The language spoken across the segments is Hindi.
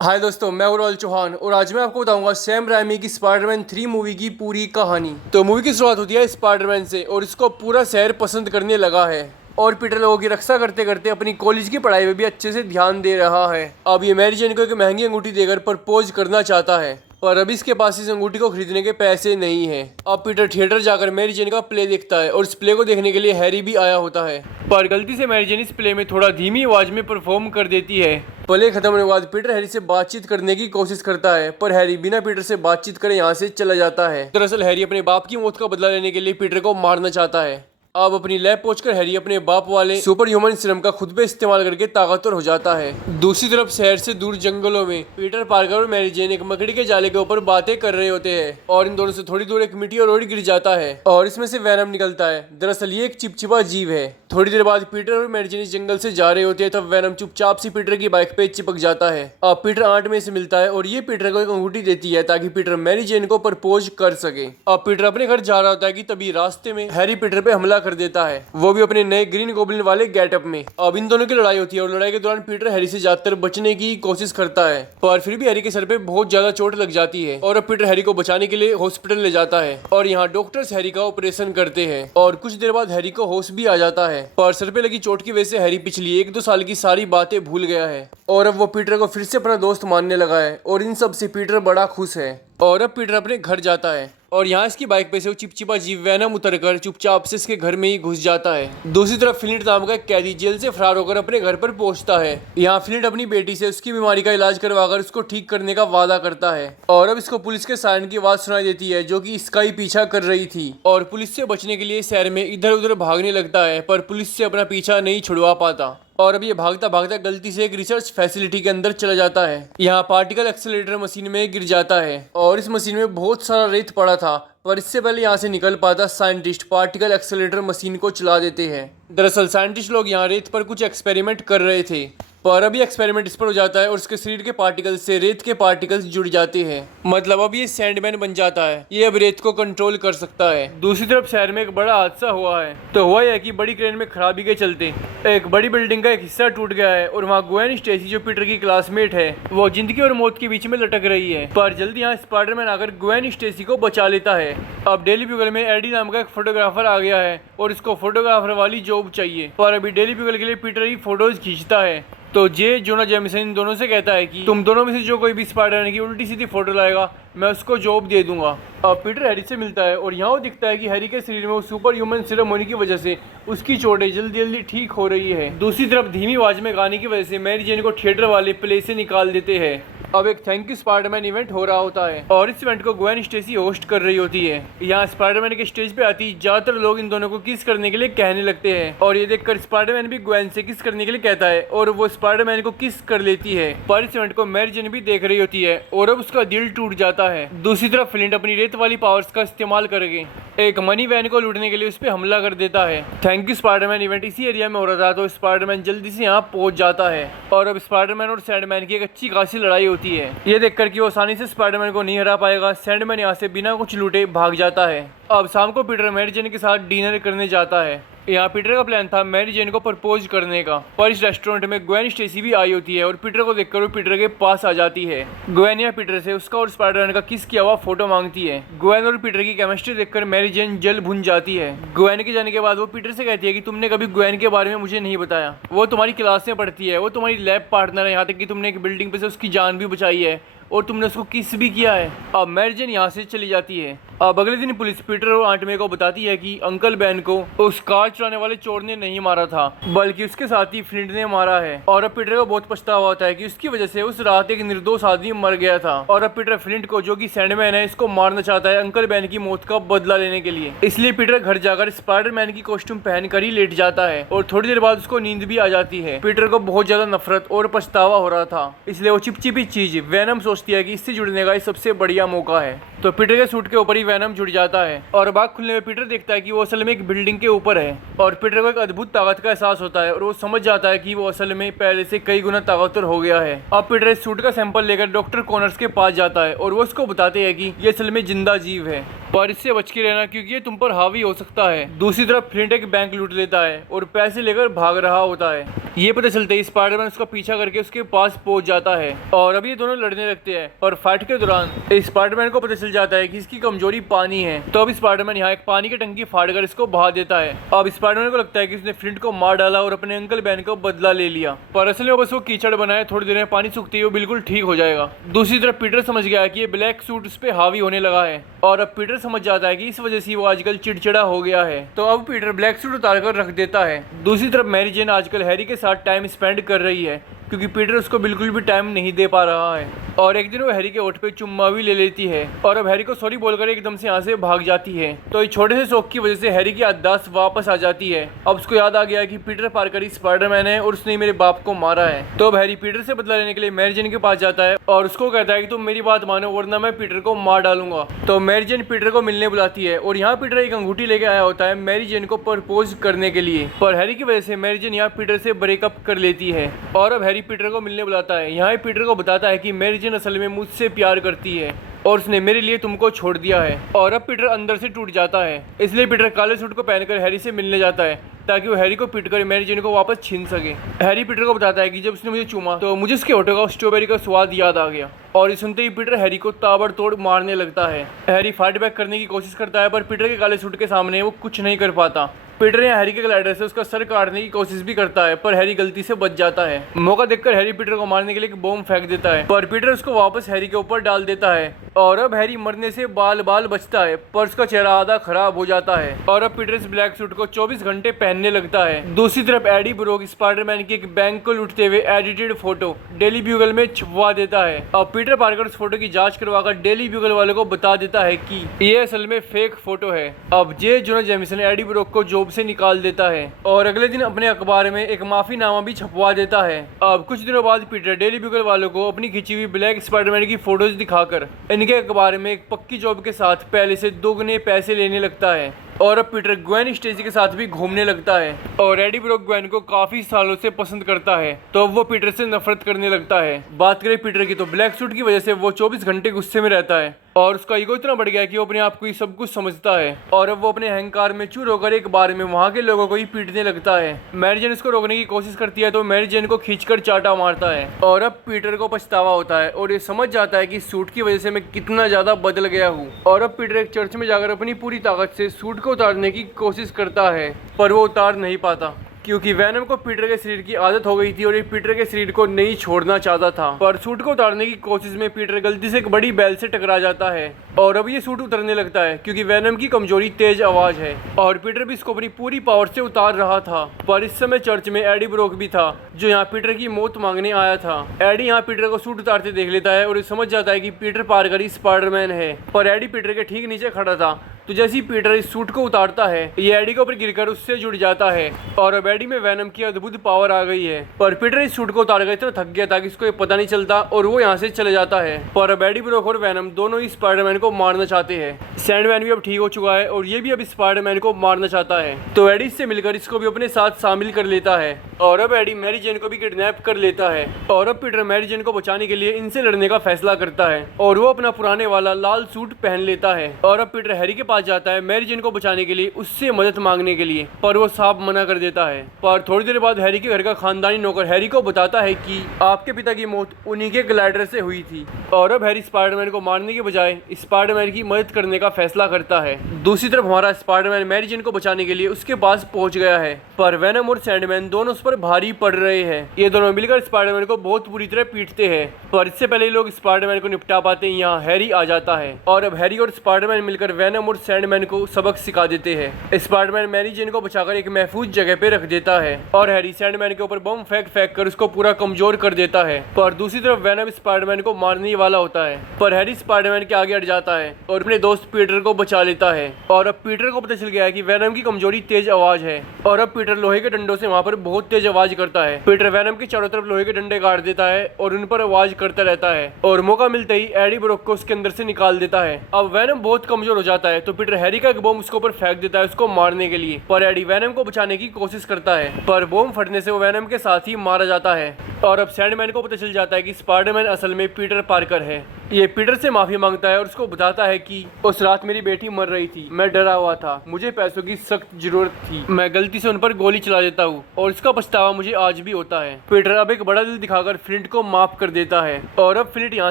हाय दोस्तों, मैं उराल चौहान और आज मैं आपको बताऊंगा सैम रायमी की स्पाइडरमैन 3 मूवी की पूरी कहानी। तो मूवी की शुरुआत होती है स्पाइडरमैन से और इसको पूरा शहर पसंद करने लगा है और पीटर लोगों की रक्षा करते करते अपनी कॉलेज की पढ़ाई में भी अच्छे से ध्यान दे रहा है। अब ये मैरी जेन को एक महंगी अंगूठी देकर प्रपोज करना चाहता है पर अभी इसके पास इस अंगूठी को खरीदने के पैसे नहीं हैं। अब पीटर थिएटर जाकर मैरी जेन का प्ले देखता है और इस प्ले को देखने के लिए हैरी भी आया होता है, पर गलती से मैरी जेन इस प्ले में थोड़ा धीमी आवाज में परफॉर्म कर देती है। प्ले खत्म होने के बाद पीटर हैरी से बातचीत करने की कोशिश करता है पर हैरी बिना पीटर से बातचीत करे यहाँ से चला जाता है। दरअसल हैरी अपने बाप की मौत का बदला लेने के लिए पीटर को मारना चाहता है। अब अपनी लैब पहुंचकर हैरी अपने बाप वाले सुपर ह्यूमन सीरम का खुद पे इस्तेमाल करके ताकतवर हो जाता है। दूसरी तरफ शहर से दूर जंगलों में पीटर पार्कर और मैरी जेन एक मकड़ी के जाले के ऊपर बातें कर रहे होते हैं और इन दोनों से थोड़ी दूर एक मीटियोर रोड गिर जाता है और इसमें से वेनम निकलता है। दरअसल ये एक चिपचिपा जीव है। थोड़ी देर बाद पीटर और मैरी जेन इस जंगल से जा रहे होते हैं तब वेनम चुपचाप से पीटर की बाइक पे चिपक जाता है। अब पीटर आंट में से मिलता है और ये पीटर को एक अंगूठी देती है ताकि पीटर मैरी जेन को प्रपोज कर सके। अब पीटर अपने घर जा रहा होता है कि तभी रास्ते में हैरी पीटर पे हमला कर देता है, वो भी अपने नए ग्रीन गोब्लिन वाले गेटअप में। अब इन दोनों की लड़ाई होती है और लड़ाई के दौरान पीटर हैरी से ज्यादातर बचने की कोशिश करता है पर फिर भी हैरी के सर पे बहुत ज्यादा चोट लग जाती है और अब पीटर हैरी को बचाने के लिए हॉस्पिटल ले जाता है और यहाँ डॉक्टर्स हैरी का ऑपरेशन करते हैं और कुछ देर बाद हैरी को होश भी आ जाता है पर सर पे लगी चोट की वजह से हैरी पिछली 1-2 साल की सारी बातें भूल गया है और अब वो पीटर को फिर से अपना दोस्त मानने लगा है और इन सब से पीटर बड़ा खुश है। और अब पीटर अपने घर जाता है और यहाँ इसकी बाइक पे से वो चिपचिपा जीव वेनम उतरकर चुपचाप से इसके घर में ही घुस जाता है। दूसरी तरफ फ्लिंट नाम का एक कैदी जेल से फरार होकर अपने घर पर पहुंचता है। यहाँ फ्लिंट अपनी बेटी से उसकी बीमारी का इलाज करवाकर उसको ठीक करने का वादा करता है और अब इसको पुलिस के सायरन की आवाज सुनाई देती है जो कि इसका ही पीछा कर रही थी और पुलिस से बचने के लिए शहर में इधर उधर भागने लगता है पर पुलिस से अपना पीछा नहीं छुड़वा पाता और अब ये भागता भागता गलती से एक रिसर्च फैसिलिटी के अंदर चला जाता है। यहाँ पार्टिकल एक्सेलरेटर मशीन में गिर जाता है और इस मशीन में बहुत सारा रेत पड़ा था पर इससे पहले यहाँ से निकल पाता साइंटिस्ट पार्टिकल एक्सेलरेटर मशीन को चला देते हैं। दरअसल साइंटिस्ट लोग यहाँ रेत पर कुछ एक्सपेरिमेंट कर रहे थे पर अभी एक्सपेरिमेंट इस पर हो जाता है और उसके शरीर के पार्टिकल्स से रेत के पार्टिकल्स जुड़ जाते हैं। मतलब अब ये सैंडमैन बन जाता है, ये अब रेत को कंट्रोल कर सकता है। दूसरी तरफ शहर में एक बड़ा हादसा हुआ है। तो हुआ यह कि बड़ी क्रेन में खराबी के चलते एक बड़ी बिल्डिंग का एक हिस्सा टूट गया है और वहाँ ग्वेन स्टेसी जो पीटर की क्लासमेट है वो जिंदगी और मौत के बीच में लटक रही है पर जल्दी यहाँ स्पाइडरमैन आकर ग्वेन स्टेसी को बचा लेता है। अब डेली ब्यूगल में एडी नाम का एक फोटोग्राफर आ गया है और इसको फोटोग्राफर वाली जॉब चाहिए पर अभी डेली ब्यूगल के लिए पीटर ही फोटोज खींचता है। तो जे जोना जेमिसन इन दोनों से कहता है कि तुम दोनों में से जो कोई भी स्पाइडरमैन की उल्टी सीधी फोटो लाएगा मैं उसको जॉब दे दूंगा। अब पीटर हैरी से मिलता है और यहाँ वो दिखता है कि हैरी के शरीर में वो सुपर ह्यूमन सीरम होने की वजह से उसकी चोटें जल्दी जल्दी ठीक हो रही है। दूसरी तरफ धीमी आवाज में गाने की वजह से मैरी जेन को थिएटर वाले प्ले से निकाल देते हैं। अब एक थैंक यू स्पाइडरमैन इवेंट हो रहा होता है और इस इवेंट को ग्वेन स्टेसी होस्ट कर रही होती है। यहाँ स्पाइडरमैन के स्टेज पे आती ज्यादातर लोग इन दोनों को किस करने के लिए कहने लगते हैं और ये देखकर स्पाइडरमैन भी ग्वेन से किस करने के लिए कहता है और वो स्पाइडरमैन को किस कर लेती है पर इस इवेंट को मैरी जेन भी देख रही होती है और अब उसका दिल टूट जाता है। दूसरी तरफ फ्लिंट अपनी रेत वाली पावर्स का इस्तेमाल करके एक मनी वैन को लूटने के लिए उस पर हमला कर देता है। थैंक यू स्पाइडरमैन इवेंट इसी एरिया में हो रहा था तो स्पाइडरमैन जल्दी से यहाँ पहुंच जाता है और अब स्पाइडरमैन और सैंडमैन की एक अच्छी खासी लड़ाई होती है। ये देखकर कि वो आसानी से स्पाइडरमैन को नहीं हरा पाएगा सैंडमैन यहाँ से बिना कुछ लूटे भाग जाता है। अब शाम को पीटर मैरी जेन के साथ डिनर करने जाता है। यहाँ पीटर का प्लान था मैरी जेन को प्रपोज करने का पर इस रेस्टोरेंट में ग्वेन स्टेसी भी आई होती है और पीटर को देखकर वो पीटर के पास आ जाती है। ग्वेन या पीटर से उसका और स्पाइडरमैन का किस किया हुआ फोटो मांगती है। ग्वेन और पीटर की केमिस्ट्री देखकर मैरी जेन जल भुन जाती है। ग्वेन के जाने के बाद वो पीटर से कहती है कि तुमने कभी ग्वेन के बारे में मुझे नहीं बताया, वो तुम्हारी क्लास में पढ़ती है, वो तुम्हारी लैब पार्टनर है, यहाँ तक कि तुमने एक बिल्डिंग पे से उसकी जान भी बचाई है और तुमने उसको किस भी किया है। अब मैरी जेन यहाँ से चली जाती है। अब अगले दिन पुलिस पीटर और आंट मे को बताती है कि अंकल बैन को उस कार चुराने वाले चोर ने नहीं मारा था बल्कि उसके साथ ही फ्लिंट ने मारा है और अब पीटर को बहुत पछतावा होता है कि उसकी वजह से उस रात एक निर्दोष आदमी मर गया था और अब पीटर फ्लिंट को जो कि सैंडमैन है इसको मारना चाहता है अंकल बैन की मौत का बदला लेने के लिए। इसलिए पीटर घर जाकर स्पाइडरमैन की कॉस्ट्यूम पहनकर ही लेट जाता है और थोड़ी देर बाद उसको नींद भी आ जाती है। पीटर को बहुत ज्यादा नफरत और पछतावा हो रहा था इसलिए वो चिपचिपी चीज वेनम सोचती है कि इससे जुड़ने का सबसे बढ़िया मौका है तो पीटर के सूट के ऊपर ही वेनम जुड़ जाता है और बाग खुलने में पीटर देखता है कि वो असल में एक बिल्डिंग के ऊपर है और पीटर को एक अद्भुत ताकत का एहसास होता है और वो समझ जाता है कि वो असल में पहले से कई गुना ताकतवर हो गया है। अब पीटर इस सूट का सैंपल लेकर डॉक्टर कॉनर्स के पास जाता है और वो उसको बताते हैं कि ये असल में जिंदा जीव है पर इससे बच के रहना क्योंकि ये तुम पर हावी हो सकता है। दूसरी तरफ फ्लिंट एक बैंक लूट लेता है और पैसे लेकर भाग रहा होता है। ये पता चलता है स्पाइडरमैन उसका पीछा करके उसके पास पहुंच जाता है और अब ये दोनों लड़ने लगते हैं। और फाइट के दौरान स्पाइडरमैन को पता चल जाता है कि इसकी कमजोरी पानी है। तो अब स्पाइडरमैन यहाँ एक पानी की टंकी फाड़कर इसको बहा देता है। अब स्पाइडरमैन को लगता है कि उसने फ्लिंट को मार डाला और अपने अंकल बैन को बदला ले लिया, पर असल में बस वो कीचड़ बनाए, थोड़ी देर में पानी सूखते ही वो बिल्कुल ठीक हो जाएगा। दूसरी तरफ पीटर समझ गया कि ये ब्लैक सूट उस पर हावी होने लगा है और अब पीटर समझ जाता है कि इस वजह से वो आजकल चिड़चिड़ा हो गया है। तो अब पीटर ब्लैक सूट उतार कर रख देता है। दूसरी तरफ मैरी जेन आजकल हैरी के साथ टाइम स्पेंड कर रही है क्योंकि पीटर उसको बिल्कुल भी टाइम नहीं दे पा रहा है। और एक दिन वो हैरी के होठ पे चुम्मा भी ले लेती है और अब हैरी को सॉरी बोलकर एकदम से यहाँ से भाग जाती है। तो इस छोटे से शौक की वजह से हैरी की याददाश्त वापस आ जाती है। अब उसको याद आ गया कि पीटर पार्कर ही स्पाइडरमैन है और उसने मेरे बाप को मारा है। तो अब हैरी पीटर से बदला लेने के लिए मैरी जेन के पास जाता है और उसको कहता है कि तुम मेरी बात मानो वरना मैं पीटर को मार डालूंगा। तो मैरी जेन पीटर को मिलने बुलाती है और यहाँ पीटर एक अंगूठी लेके आया होता है मैरी जेन को प्रपोज करने के लिए, पर हैरी की वजह से मैरी जेन यहाँ पीटर से ब्रेकअप कर लेती है। और अब हैरी पीटर को मिलने बुलाता है। यहाँ पीटर को बताता है कि मैरी जेन असल में मुझसे प्यार करती है और उसने मेरे लिए तुमको छोड़ दिया है। और अब पीटर अंदर से टूट जाता है, इसलिए पीटर काले सूट को पहनकर हैरी से मिलने जाता है ताकि वो हैरी को पीट कर मैरी जेन को वापस छीन सके। हैरी पीटर को बताता है कि जब उसने मुझे चूमा तो मुझे उसके होठों का स्ट्रॉबेरी का स्वाद याद आ गया। और ये सुनते ही पीटर हैरी को ताबड़तोड़ मारने लगता है। हैरी फाइट बैक करने की कोशिश करता है पर पीटर के काले सूट के सामने वो कुछ नहीं कर पाता। पीटर यहाँ हैरी के ग्लाइडर से उसका सर काटने की कोशिश भी करता है पर हैरी गलती से बच जाता है। मौका देखकर हैरी पीटर को मारने के लिए एक बॉम्ब फेंक देता है पर पीटर उसको वापस हैरी के ऊपर डाल देता है और अब हैरी मरने से बाल बाल बचता है पर उसका चेहरा आधा खराब हो जाता है। और अब पीटर इस ब्लैक सूट को 24 घंटे पहनने लगता है। दूसरी तरफ एडी ब्रोक स्पाइडरमैन की एक बैंक को लूटते हुए एडिटेड फोटो डेली ब्यूगल में छपवा देता है। अब पीटर पार्कर उस फोटो की जांच करवाकर डेली ब्यूगल वालों को बता देता है कि ये असल में फेक फोटो है। अब जे जोना जेमिसन एडी ब्रोक को जॉब से निकाल देता है और अगले दिन अपने अखबार में एक माफीनामा भी छपवा देता है। अब कुछ दिनों बाद पीटर डेली ब्यूगल वालों को अपनी खिंची हुई ब्लैक स्पाइडरमैन की फोटोज दिखाकर इनके अखबार में एक पक्की जॉब के साथ पहले से दोगुने पैसे लेने लगता है। और अब पीटर ग्वेन स्टेसी के साथ भी घूमने लगता है और एडी ब्रोक ग्वेन को काफी सालों से पसंद करता है तो अब वो पीटर से नफरत करने लगता है। बात करें पीटर की तो ब्लैक सूट की वजह से वो 24 घंटे गुस्से में रहता है और उसका ईगो इतना बढ़ गया है कि वो अपने आप को ही सब कुछ समझता है और अब वो अपने अहंकार में चूर होकर एक बार में वहाँ के लोगों को ही पीटने लगता है। मैरी जेन इसको रोकने की कोशिश करती है तो मैरी जेन को खींचकर चाटा मारता है और अब पीटर को पछतावा होता है और ये समझ जाता है कि सूट की वजह से मैं कितना ज्यादा बदल गया हूँ। और अब पीटर एक चर्च में जाकर अपनी पूरी ताकत से सूट को उतारने की कोशिश करता है पर वो उतार नहीं पाता क्योंकि वैनम को पीटर के शरीर की आदत हो गई थी और ये पीटर के शरीर को नहीं छोड़ना चाहता था। पर सूट को उतारने की कोशिश में पीटर गलती से एक बड़ी बैल से टकरा जाता है और अब ये सूट उतरने लगता है क्योंकि वैनम की कमजोरी तेज आवाज है और पीटर भी इसको अपनी पूरी पावर से उतार रहा था। पर इस समय चर्च में एडी ब्रोक भी था जो यहाँ पीटर की मौत मांगने आया था। एडी यहाँ पीटर को सूट उतारते देख लेता है और ये समझ जाता है कि पीटर पार्कर ही स्पाइडरमैन है। पर एडी पीटर के ठीक नीचे खड़ा था तो जैसे ही पीटर इस सूट को उतारता है ये एडी के ऊपर गिरकर उससे जुड़ जाता है और अब एडी में वैनम की अद्भुत पावर आ गई है। पर पीटर इस सूट को उतार कर इतना थक गया था कि इसको ये पता नहीं चलता और वो यहाँ से चले जाता है। पर अब एडी ब्रोक और वैनम दोनों ही स्पाइडरमैन को मारना चाहते हैं। सैंडमैन भी अब ठीक हो चुका है और ये भी अब स्पाइडरमैन को मारना चाहता है तो एडी से मिलकर इसको भी अपने साथ शामिल कर लेता है और अब एडी मैरी जेन को भी किडनैप कर लेता है। और अब पीटर मैरी जेन को बचाने के लिए इनसे लड़ने का फैसला करता है और वो अपना पुराने वाला लाल सूट पहन लेता है। और अब पीटर हैरी के पास जाता है मैरी जेन को बचाने के लिए उससे मदद मांगने के लिए पर वो साफ मना कर देता है। पर थोड़ी देर बाद हैरी के घर का खानदानी नौकर हैरी को बताता है कि आपके पिता की मौत उन्हीं के ग्लाइडर से हुई थी। और अब हैरी स्पाइडरमैन को मारने के बजाय स्पाइडरमैन की मदद करने का फैसला करता है। दूसरी तरफ हमारा स्पाइडरमैन मैरी जेन को बचाने के लिए उसके पास पहुंच गया है पर वैनम और सैंडमैन दोनों उस पर भारी पड़ रहे हैं। ये दोनों मिलकर स्पाइडरमैन को बहुत बुरी तरह पीटते हैं पर इससे पहले लोग स्पाइडरमैन को निपटा पाते हैं यहाँ हैरी आ जाता है और अब हैरी और स्पाइडरमैन मिलकर वैनम और सैंडमैन को सबक सिखा देते हैं। स्पाइडरमैन मैरी जेन को बचाकर एक महफूज जगह पे रख देता है और हैरी सैंडमैन के ऊपर बम फेंक कर उसको पूरा कमजोर कर देता है। पर दूसरी तरफ वैनम स्पाइडरमैन को मारने वाला होता है पर हैरी स्पाइडरमैन के आगे अट जाता है और अपने दोस्त पीटर को बचा लेता है। और अब पीटर को पता चल गया है कि वैनम की कमजोरी तेज आवाज है और अब पीटर लोहे के डंडों से वहाँ पर बहुत तेज आवाज करता है। पीटर वैनम के चारों तरफ लोहे के डंडे गाड़ देता है और उन पर आवाज करता रहता है और मौका मिलते ही एडी ब्रोक को उसके अंदर से निकाल देता है। अब वैनम बहुत कमजोर हो जाता है तो पीटर हैरी का एक बॉम्ब उसके ऊपर फेंक देता है उसको मारने के लिए, पर एडी वेनम को बचाने की कोशिश करता है, पर बॉम्ब फटने से वो वेनम के साथ ही मारा जाता है। और अब सैंडमैन को पता चल जाता है कि स्पाइडरमैन असल में पीटर पार्कर है। ये पीटर से माफी मांगता है और उसको बताता है कि उस रात मेरी बेटी मर रही थी, मैं डरा हुआ था, मुझे पैसों की सख्त जरूरत थी, मैं गलती से उन पर गोली चला देता हूँ और इसका पछतावा मुझे आज भी होता है। पीटर अब एक बड़ा दिल दिखाकर फ्लिंट को माफ कर देता है और अब फ्लिंट यहाँ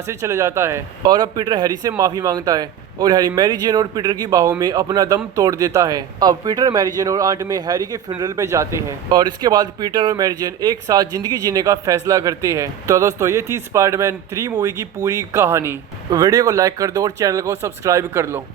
से चले जाता है और अब पीटर हैरी से माफी मांगता है और हैरी मैरी जेन और पीटर की बाहों में अपना दम तोड़ देता है। अब पीटर, मैरी जेन और आंट में हैरी के फ्यूनरल पे जाते हैं और इसके बाद पीटर और मैरी जेन एक साथ जिंदगी जीने का फैसला करते हैं। तो दोस्तों ये थी स्पाइडरमैन 3 मूवी की पूरी कहानी। वीडियो को लाइक कर दो और चैनल को सब्सक्राइब कर लो।